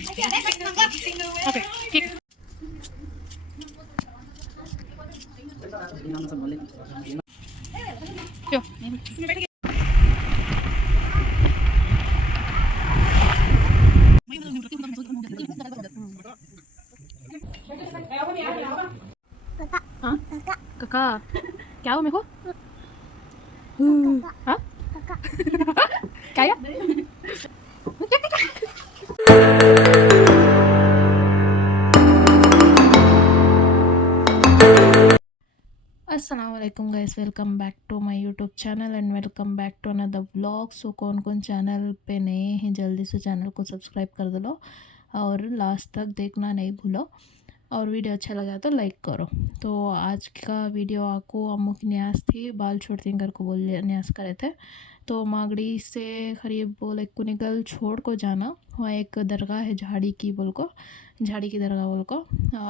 Okay ठीक है। क्यों हाँ काका क्या हो मेरे को हाँ क्या है? अस्सलाम वालेकुम guys, welcome back to my YouTube channel and welcome back to another vlog. So कौन कौन चैनल पे नए हैं जल्दी से चैनल को सब्सक्राइब कर दो और लास्ट तक देखना नहीं भूलो, और वीडियो अच्छा लगा तो लाइक करो। तो आज का वीडियो आपको अम्मू की न्यास थी, बाल छोड़ती घर को बोल न्यास करे थे। तो मागड़ी से करीब बोल एक कुनिगल छोड़ को जाना, वहाँ एक दरगाह है झाड़ी की बोल को, झाड़ी की दरगाह बोल को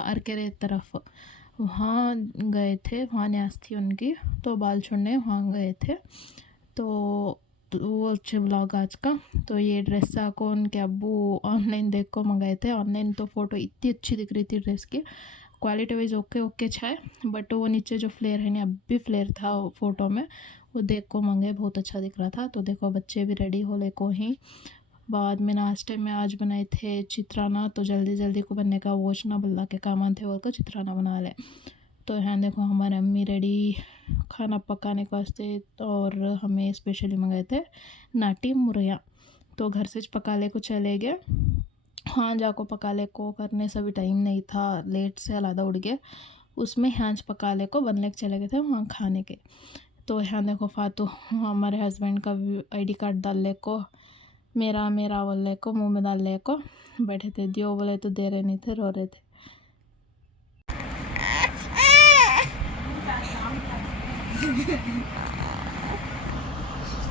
अरकेरे तरफ, वहाँ गए थे, वहाँ न्यास थी उनकी, तो बाल छोड़ने वहाँ गए थे। तो वो अच्छे ब्लॉग आज का। तो ये ड्रेस को उनके अब्बू ऑनलाइन देख को मंगाए थे। ऑनलाइन तो फ़ोटो इतनी अच्छी दिख रही थी ड्रेस की, क्वालिटी वाइज ओके ओके अच्छा है, बट वो नीचे जो फ्लेयर है ना, अब भी फ्लेयर था फ़ोटो में, वो देख को मंगे, बहुत अच्छा दिख रहा था। तो देखो बच्चे भी रेडी हो ले को ही। बाद में नाश्ते में आज बनाए थे चित्राना, तो जल्दी जल्दी को बनने का वोचना बल्ला के काम थे, वो को चित्राना बना ले। तो यहाँ देखो हमारे अम्मी रेडी खाना पकाने के वास्ते, और हमें स्पेशली मंगाए थे नाटी मुरैया। तो घर से पका ले को चले गए, हाँ जाको पका ले को करने से भी टाइम नहीं था, लेट से अलादा उड़ गए, उसमें हाँच पका ले को बनने के चले गए थे वहाँ खाने के। तो यहाँ देखो फातू हमारे हस्बैंड का ID कार्ड डाल ले को, मेरा मेरा बोले को मुँह में डाल ले को बैठे थे, दियो बोले तो दे रहे नहीं थे, रो रहे थे।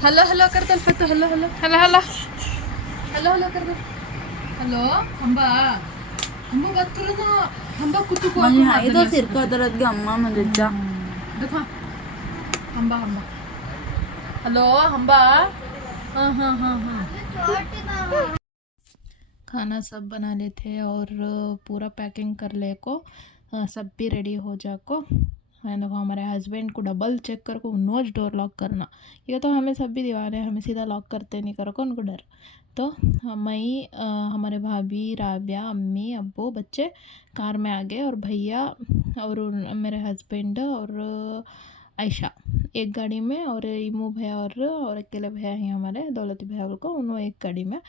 हेलो हेलो कर दो फातू, hello hello hello hello hello hello कर दो, हेलो हंबा हंबा बात करो ना, हंबा कुत्तू को ಇದು ಸಿರ್ಕೋದರದ್ಗೆ ಅಮ್ಮ ಮಂದಿದ್ದ देखो हंबा हंबा हेलो हंबा हाँ हाँ हाँ हाँ। खाना सब बना ले थे और पूरा पैकिंग कर ले को, सब भी रेडी हो जाको। है देखो हमारे हस्बैंड को डबल चेक कर को नोज डोर लॉक करना, ये तो हमें सब भी दीवाने, हमें सीधा लॉक करते नहीं करो को, उनको डर। तो हमारे भाभी राबिया अम्मी अब्बू बच्चे कार में आ गए, और भैया और मेरे हस्बैंड और आयशा एक गाड़ी में, और इमू भैया और अकेले भैया हैं हमारे दौलती भैया को, उन्होंने एक गाड़ी में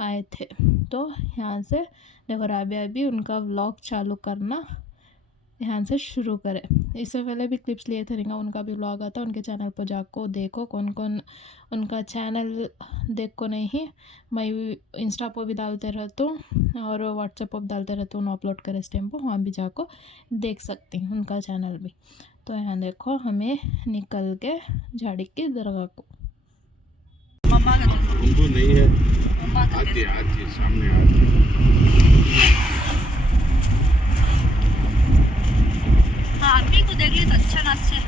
आए थे। तो यहाँ से देखो राबिया भी उनका व्लॉग चालू करना यहाँ से शुरू करें। इससे पहले भी क्लिप्स लिए थे रिंगा, उनका भी व्लॉग आता, उनके चैनल पर जाको देखो, कौन कौन उनका चैनल देख को नहीं, मैं इंस्टा पर भी डालते रहता हूँ और व्हाट्सएप पर भी डालते रहता हूँ, अपलोड करे इस टाइम पर, वहाँ भी जाको देख सकती हूँ उनका चैनल भी। तो यहाँ देखो हमें निकल के झाड़ी की दरगाह को, उनको नहीं है, आती सामने आती। हाँ आदमी को देख ली तो अच्छा नाच है।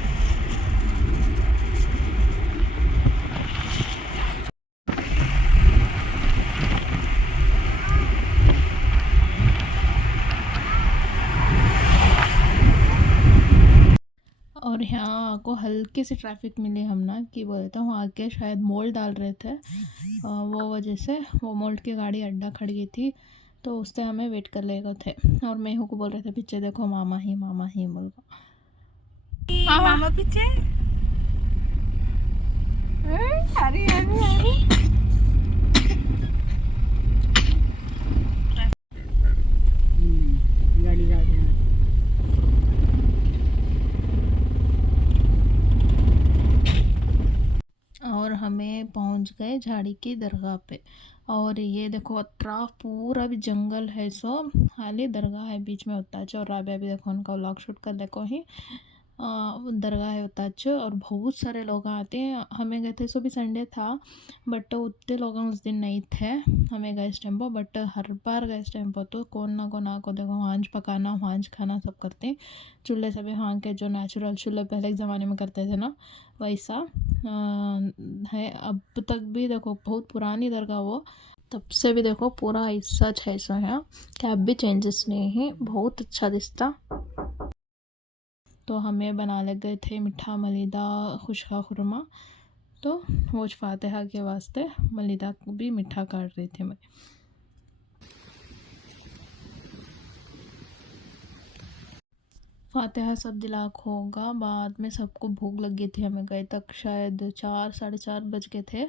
और यहाँ को हल्की सी ट्रैफिक मिली हम ना, कि बोलते हैं वहाँ आके शायद मोल्ड डाल रहे थे, वो वजह से वो मोल्ड की गाड़ी अड्डा खड़ गई थी, तो उससे हमें वेट कर ले गए थे। और मैं को बोल रहे थे पीछे देखो मामा ही बोल को, हाँ मामा पीछे अरे अरे गाड़ी जा रही है। और हमें पहुंच गए झाड़ी की दरगाह पे। और ये देखो अतराफ पूरा भी जंगल है, सो खाली दरगाह है बीच में होता है। और राबिया भी देखो उनका व्लॉग शूट कर देखो ही, दरगाह है होता है, और बहुत सारे लोग आते हैं। हमें गए थे सो भी संडे था, बट उतने लोग उस दिन नहीं थे हमें गए इस टाइम पर। बट हर बार गए इस टाइम पर तो कौन ना को देखो हांज पकाना हांज खाना सब करते हैं, चूल्हे से भी हाँ के जो नेचुरल चूल्हे पहले के ज़माने में करते थे ना, वैसा है अब तक भी। देखो बहुत पुरानी दरगाह वो, तब से भी देखो पूरा ऐसा ऐसा है, कैब भी चेंजेस नहीं है, बहुत अच्छा दिखता। तो हमें बनाने गए थे मीठा मलीदा खुशका खुरमा, तो वो फातिहा के वास्ते मलीदा को भी मीठा काट रही थी मैं। फातिहा सब दिलाक होगा, बाद में सबको भूख लगी थी, हमें गए तक शायद 4 साढ़े 4 बज गए थे,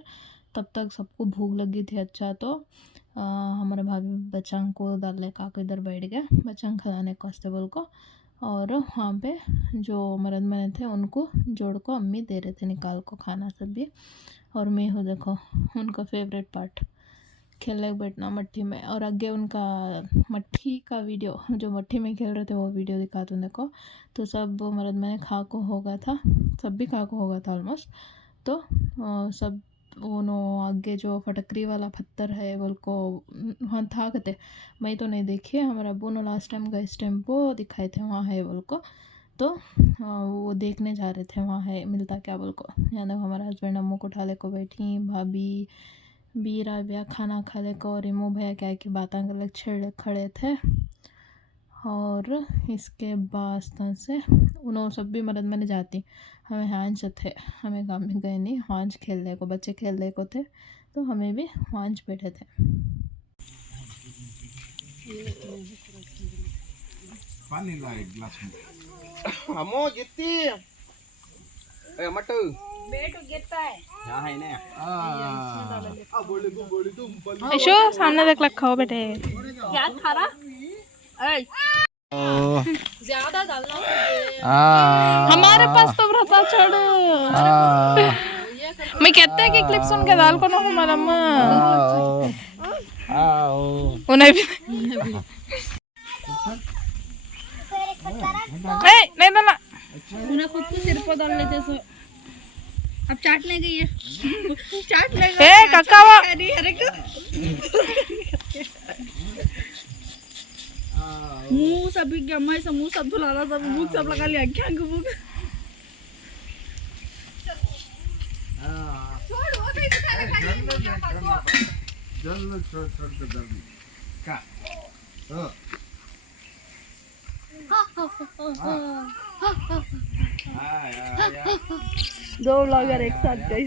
तब तक सबको भूख लगी थी। अच्छा तो हमारे भाभी बच्चों को डाल का इधर बैठ गए बच्चों खिलाने कांस्टेबल को, और वहाँ पे जो मर्द मने थे उनको जोड़ को अम्मी दे रहे थे निकाल को खाना सब भी। और मैं हूँ देखो उनका फेवरेट पार्ट खेलने बैठना मट्टी में, और आगे उनका मट्टी का वीडियो जो मट्टी में खेल रहे थे वो वीडियो दिखाता हूँ देखो। तो सब मर्द मैंने खा को होगा था, सब भी खा को होगा था ऑलमोस्ट। तो सब उन्होंने आगे जो फटकरी वाला पत्थर है बोल को वहाँ था कहते, मैं तो नहीं देखी है, हमारे अब्बू ने लास्ट टाइम गए इस टेम्पो दिखाए थे वहाँ है बोल को। तो वो देखने जा रहे थे वहाँ है मिलता क्या बोल को। यहाँ देखो हमारा हस्बैंड अम्मू को उठा ले को बैठी, भाभी बीरा ब्या खाना खा ले को, और इमो भैया क्या की बातें कर ले छेड़ खड़े थे। और इसके बाद से उन्होंने सब भी मदद मैंने जाती, हमें हांच थे, हमें काम में गए नहीं, हांच खेलने को बच्चे खेलने को थे, तो हमें भी हांच बैठे थे। पानी ला एक ग्लास में। हमो जित्ती ए मटू बेटू गिरता है। यहाँ है ना ऐशो सामने देख रखा हो बेटे, क्या खा रहा? ज्यादा डालना हमारे पास तो रहता छोड़। मैं कहते हैं कि क्लिप सुन के दाल को ना हमारा उन्हें भी नहीं ना उन्हें खुद को सिर पर डाल लेते सो। अब चाट ले गई है चाट ले गई ए काका मुंह सब गम्मा सब मुंह सब धुलाना सब मुंह सब लगा लिया क्या मुंह छोड़ वो नहीं खाने खाने जल्दी छोड़ के जल्दी का दो व्लॉगर एक साथ गए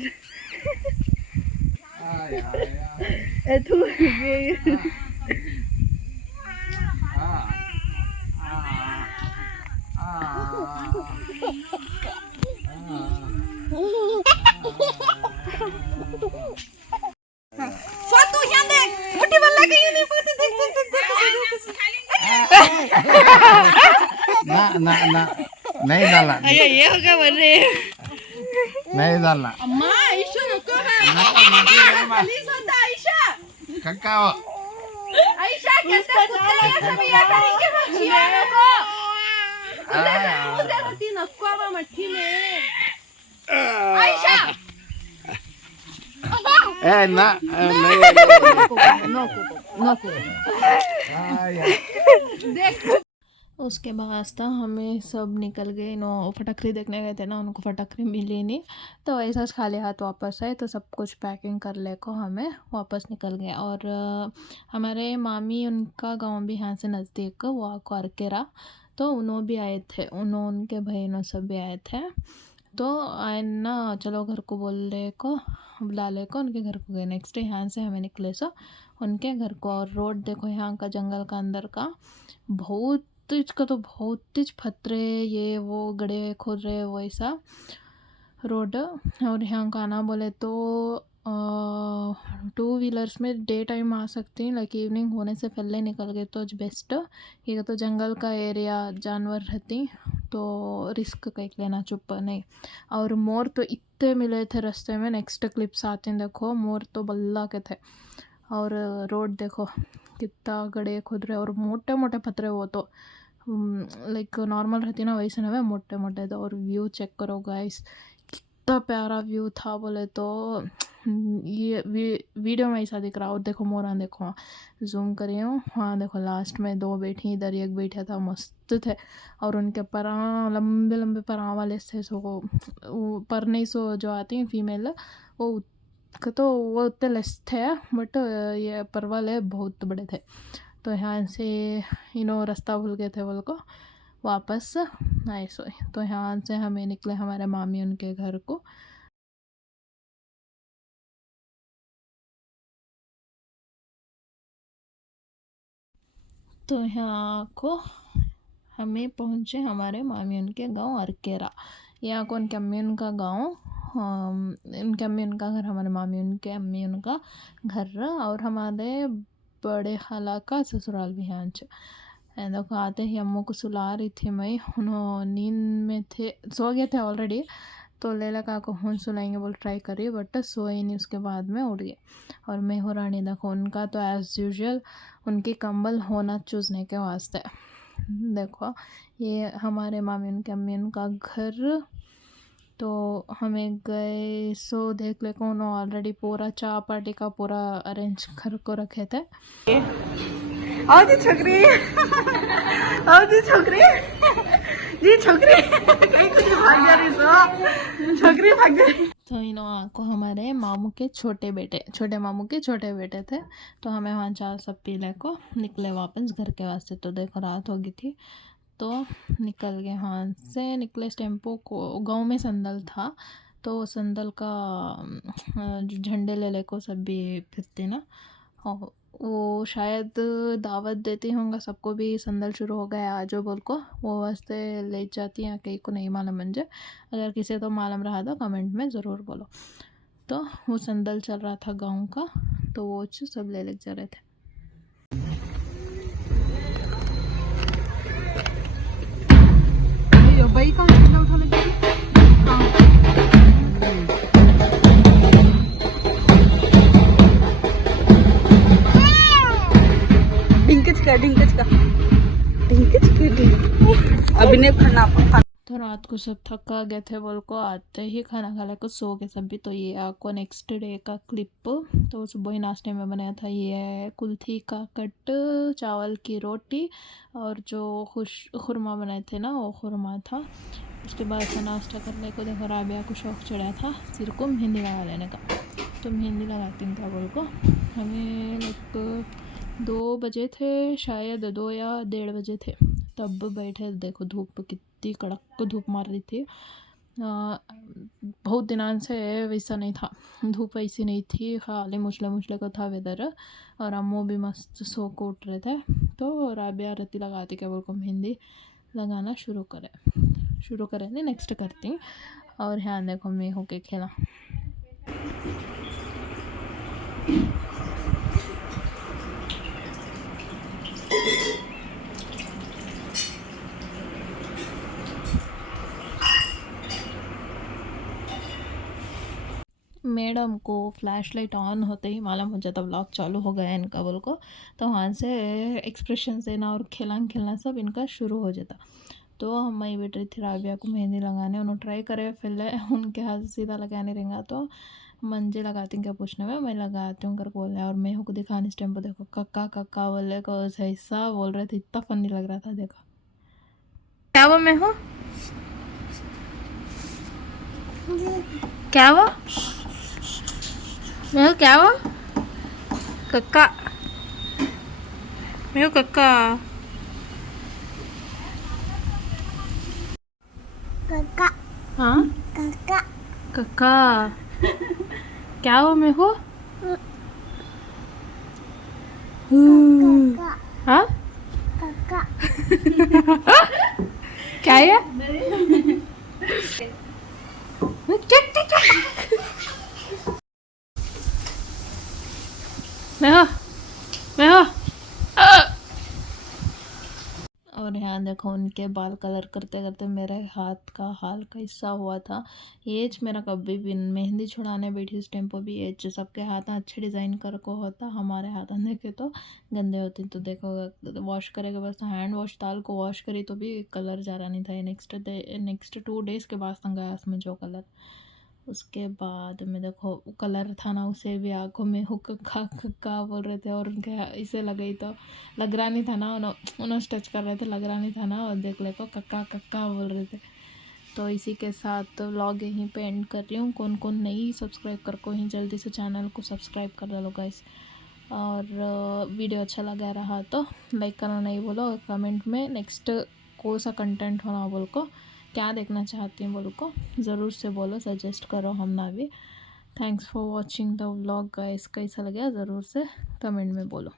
ना नहीं डाला, ये हो क्या बन रहे नहीं डाला अम्मा आयशा नको प्लीज होता आयशा कक्काओ आयशा कैसे कुत्ते सब ये करेंगे मछलियां नको उधर होती नको अब मट्टी में आयशा ए ना नको देख। उसके बाद हमें सब निकल गए नो फटकरी देखने गए थे ना, उनको फटकरी मिली नहीं, तो ऐसा खाली हाथ वापस आए, तो सब कुछ पैकिंग कर ले को हमें वापस निकल गए। और हमारे मामी उनका गांव भी यहाँ से नज़दीक वो को अर्केरा, तो उन्होंने भी आए थे, उनके बहनों सब भी आए थे। तो आए ना चलो घर को बोल ले को बुला ले को उनके घर को गए। नेक्स्ट डे यहाँ से हमें निकले सो उनके घर को। और रोड देखो यहाँ का जंगल का अंदर का बहुत इसका तो बहुत तेज फतरे ये वो गड़े खोद रहे वैसा रोड। और यहाँ का आना बोले तो 2 व्हीलर्स में डे टाइम आ सकती हैं, लाइक इवनिंग होने से पहले निकल गए तो बेस्ट। ये तो जंगल का एरिया जानवर रहती तो रिस्क कहीं लेना चुप नहीं। और मोर तो इतने मिले थे रास्ते में, नेक्स्ट क्लिप्स आते हैं देखो मोर तो बल्ला के थे। और रोड देखो कितना गड़े खुद रहे और मोटे मोटे पत्थर, वो तो लाइक नॉर्मल रहती ना वैसे ना मोटे मोटे तो। और व्यू चेक करो गाइस कितना प्यारा व्यू था बोले तो, ये वीडियो में ऐसा दिख रहा। और देखो मोरा देखो जूम करी हूँ, हाँ देखो लास्ट में 2 बैठी, इधर एक बैठा था, मस्त थे। और उनके परा लंबे लंबे परा वाले थे, सो पर नहीं सो जो आती हैं फीमेल वो तो वो उतने लेस थे, बट ये परवाले बहुत बड़े थे। तो यहाँ से रास्ता भूल गए थे बोल को वापस आए सोए। तो यहाँ से हमें निकले हमारे मामी उनके घर को। तो यहाँ को हमें पहुँचे हमारे मामी उनके गांव अरकेरा। यहाँ को उनके अम्मी उनका गांव, उनके अम्मी उनका घर, हमारे मामी उनके अम्मी उनका घर, और हमारे बड़े खाला का ससुराल भी यहाँ देखो आते ही अम्मू को सुला रही थी मैं, उन्होंने नींद में थे, सो गए थे ऑलरेडी। तो लैला का को फोन सुलाएंगे बोल ट्राई करिए, बट सोए नहीं, उसके बाद में उठ गए। और मैं हो रानी देखो उनका तो एज़ यूजुअल उनकी कंबल होना चूसने के वास्ते। देखो ये हमारे मामी उनके अम्मी उनका घर। तो हमें गए सो देख ले कौन ऑलरेडी पूरा चाय पार्टी का पूरा अरेंज कर को रखे थे। आओ जी छोकरी, आओ जी छोकरी, जी छोकरी भाग जा रही, तो छोकरी भाग जा रही। तो को हमारे मामू के छोटे मामू के छोटे बेटे थे। तो हमें वहाँ चाय सब पी ले को निकले वापस घर के वास्ते। तो देखो रात हो गई थी, तो निकल गए वहाँ से। निकले टेम्पो को, गांव में संदल था, तो संदल का जो झंडे ले को सब भी फिरते ना, और वो शायद दावत देती होंगे सबको भी, संदल शुरू हो गया आजो बोल को, वो वास्ते ले जाती हैं। कहीं को नहीं मालूम मुझे, अगर किसी तो मालूम रहा तो कमेंट में ज़रूर बोलो। तो वो संदल चल रहा था गांव का, तो वो सब ले जा रहे थे। भाई कौन सा उठा लेते ढिंकच का अभी नहीं खाना। तो रात को सब थका गए थे बोल को, आते ही खाना खा लेकर सो गए सब भी। तो ये आपको नेक्स्ट डे का क्लिप। तो सुबह ही नाश्ते में बनाया था ये कुल्थी का कट, चावल की रोटी, और जो खुरमा बनाए थे ना वो खुरमा था। उसके बाद से नाश्ता करने को देखो राबिया को शौक चढ़ा था सिर को मेहंदी लगा लेने का। तो मेहंदी लगाती हूँ क्या बोल को, हमें लाइक 2 बजे थे शायद, 2 या 1:30 बजे थे तब बैठे। देखो धूप कितनी कड़क धूप मार रही थी। बहुत दिनों से वैसा नहीं था, धूप ऐसी नहीं थी, खाली मुछले का था वेदर। और अम्मू भी मस्त सो को उठ रहे थे। तो राबिया रत्ती लगाती क्या बोल को मेहंदी लगाना शुरू करें नहीं नेक्स्ट करती। और हाँ देखो मैं होके खेला। मैडम को फ्लैश लाइट ऑन होते ही मालूम हो जाता व्लॉग चालू हो गया इनका बोल को। तो वहाँ से एक्सप्रेशन देना और खेलना सब इनका शुरू हो जाता। तो हम मैं बैठ रही थी राबिया को मेहंदी लगाने, उन्होंने ट्राई करे पहले, उनके हाथ सीधा लगाने रहेंगे। तो मंजे लगाती क्या पूछने में, मैं लगाती हूँ कर बोल रहे। और मैं को दिखाने इस टाइम पर देखो कक्का कक्का बोले को ऐसा बोल रहे थे, इतना फनी लग रहा था। देखो क्या वो मैं हूँ, क्या वो मैं हूँ, क्या वो कक्का, मैं हूँ कक्का। कक्का हाँ कक्का कक्का क्या हो मैं हूँ, कक्का हाँ कक्का क्या है मैं हो। और यहाँ देखो उनके बाल कलर करते करते मेरे हाथ का हाल कैसा हुआ था। एज मेरा कभी भी मेहंदी छुड़ाने बैठी उस टाइम पर भी एज सबके हाथ अच्छे डिज़ाइन कर को होता, हमारे हाथ देखे तो गंदे होते। तो देखो वॉश करेगा बस, हैंड वॉश ताल को वॉश करी तो भी कलर जा रहा नहीं था। नेक्स्ट 2 डेज़ के बाद संगा उसमें जो कलर, उसके बाद में देखो कलर था ना उसे भी आँखों में हुक खा बोल रहे थे। और उनके इसे लगे तो लग रहा नहीं था ना, उन्होंने टच कर रहे थे, लग रहा नहीं था ना। और देख ले को कक्का कक्का बोल रहे थे। तो इसी के साथ व्लॉग यहीं पे एंड कर रही हूँ। कौन कौन नहीं सब्सक्राइब कर को ही जल्दी से चैनल को सब्सक्राइब कर डालो गाइस। और वीडियो अच्छा लगा रहा तो लाइक करना नहीं बोलो, कमेंट में नेक्स्ट कौन सा कंटेंट होना बोल को, क्या देखना चाहती हूँ बोल को ज़रूर से बोलो, सजेस्ट करो हम ना भी। Thanks for watching the vlog guys, कैसा लगा ज़रूर से कमेंट में बोलो।